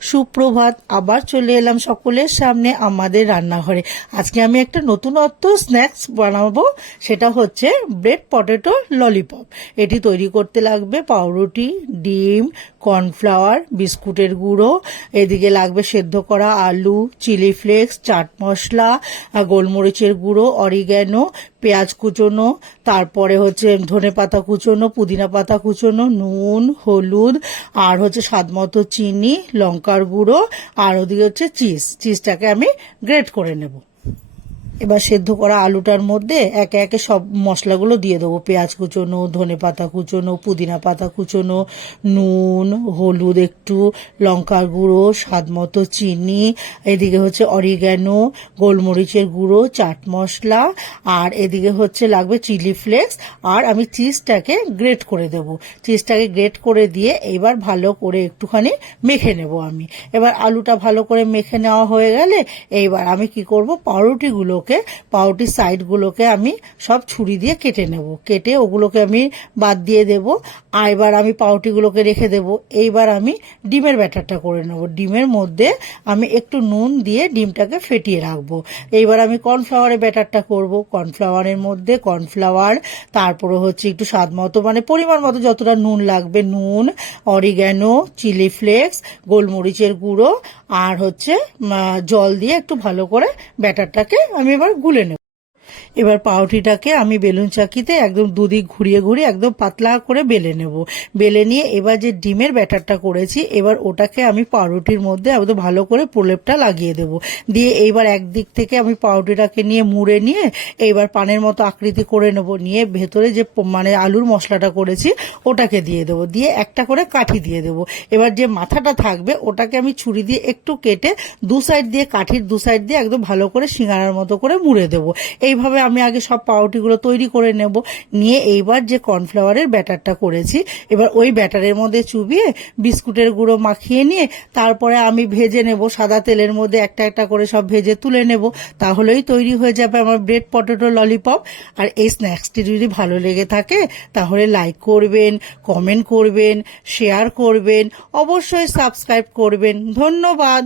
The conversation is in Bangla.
সুপ্রভাত। আবার চলে এলাম সকলের সামনে আমাদের রান্নাঘরে। আজকে আমি একটা নতুনত্ব স্ন্যাক্স বানাবো, সেটা হচ্ছে ব্রেড পটেটো ললিপপ। এটি তৈরি করতে লাগবে পাউরুটি, ডিম, কর্নফ্লাওয়ার, বিস্কুটের গুঁড়ো, এদিকে লাগবে সেদ্ধ করা আলু, চিলি ফ্লেক্স, চাট মশলা, গোলমরিচের গুঁড়ো, অরিগ্যানো, পেঁয়াজ কুচোনো, তারপরে হচ্ছে ধনেপাতা কুচোনো, পুদিনা পাতা কুচোনো, নুন, হলুদ, আর হচ্ছে স্বাদ মতো চিনি, লঙ্কার গুঁড়ো, আর ওদিকে হচ্ছে চিজটাকে আমি গ্রেট করে নেব। এবার সেদ্ধ করা আলুটার মধ্যে একে একে সব মশলাগুলো দিয়ে দেবো। পেঁয়াজ কুচোনো, ধনেপাতা কুচোনো, পুদিনা পাতা কুচোনো, নুন, হলুদ একটু, লঙ্কার গুঁড়ো, স্বাদ মতো চিনি, এদিকে হচ্ছে অরিগ্যানো, গোলমরিচের গুঁড়ো, চাট মশলা, আর এদিকে হচ্ছে লাগবে চিলি ফ্লেক্স, আর আমি চিজটাকে গ্রেট করে দেবো। চিজটাকে গ্রেট করে দিয়ে এবার ভালো করে একটুখানি মেখে নেব আমি। এবার আলুটা ভালো করে মেখে নেওয়া হয়ে গেলে এইবার আমি কি করব, পাউরুটির সাইডগুলোকে আমি সব ছুরি দিয়ে কেটে নেব। কেটে ওগুলোকে আমি বাদ দিয়ে দেব। আর এবার আমি পাউরুটিগুলোকে রেখে দেব। এইবার আমি ডিমের ব্যাটারটা করে নেব। ডিমের মধ্যে আমি একটু নুন দিয়ে ডিমটাকে ফেটিয়ে রাখবো। এইবার আমি কর্নফ্লাওয়ারের ব্যাটারটা করব। কর্নফ্লাওয়ারের মধ্যে কর্নফ্লাওয়ার, তারপরে হচ্ছে একটু স্বাদ মতো মানে পরিমাণ মতো যতটা নুন লাগবে নুন, অরিগ্যানো, চিলি ফ্লেক্স, গোলমরিচের গুঁড়ো, আর হচ্ছে জল দিয়ে একটু ভালো করে ব্যাটারটাকে আমি এবার গুলে নেব। এবার পাউরুটিটাকে আমি বেলুন চাকিতে একদম দুদিক ঘুরিয়ে ঘুরিয়ে একদম পাতলা করে বেলে নেব। বেলে নিয়ে এবার যে ডিমের ব্যাটারটা করেছি এবার ওটাকে আমি পাউরুটির মধ্যে একদম ভালো করে প্রলেপটা লাগিয়ে দেব। দিয়ে এইবার একদিক থেকে আমি পাউরুটিটাকে নিয়ে মুড়ে নিয়ে এইবার পানের মতো আকৃতি করে নেব। নিয়ে ভেতরে যে মানে আলুর মশলাটা করেছি ওটাকে দিয়ে দেবো। দিয়ে একটা করে কাঠি দিয়ে দেবো। এবার যে মাথাটা থাকবে ওটাকে আমি ছুরি দিয়ে একটু কেটে কাঠির দু সাইড দিয়ে একদম ভালো করে সিঙ্গারার মতো করে মুড়ে দেবো। এইভাবে আমি আগে সব পাউরুটিগুলো তৈরি করে নেব। নিয়ে এইবার যে কর্নফ্লাওয়ারের ব্যাটারটা করেছি এবার ওই ব্যাটারের মধ্যে চুবিয়ে বিস্কুটের গুঁড়ো মাখিয়ে নিয়ে তারপরে আমি ভেজে নেব। সাদা তেলের মধ্যে একটা একটা করে সব ভেজে তুলে নেব। তাহলেই তৈরি হয়ে যাবে আমার ব্রেড পটেটো ললিপপ। আর এই স্ন্যাক্সটি যদি ভালো লেগে থাকে তাহলে লাইক করবেন, কমেন্ট করবেন, শেয়ার করবেন, অবশ্যই সাবস্ক্রাইব করবেন। ধন্যবাদ।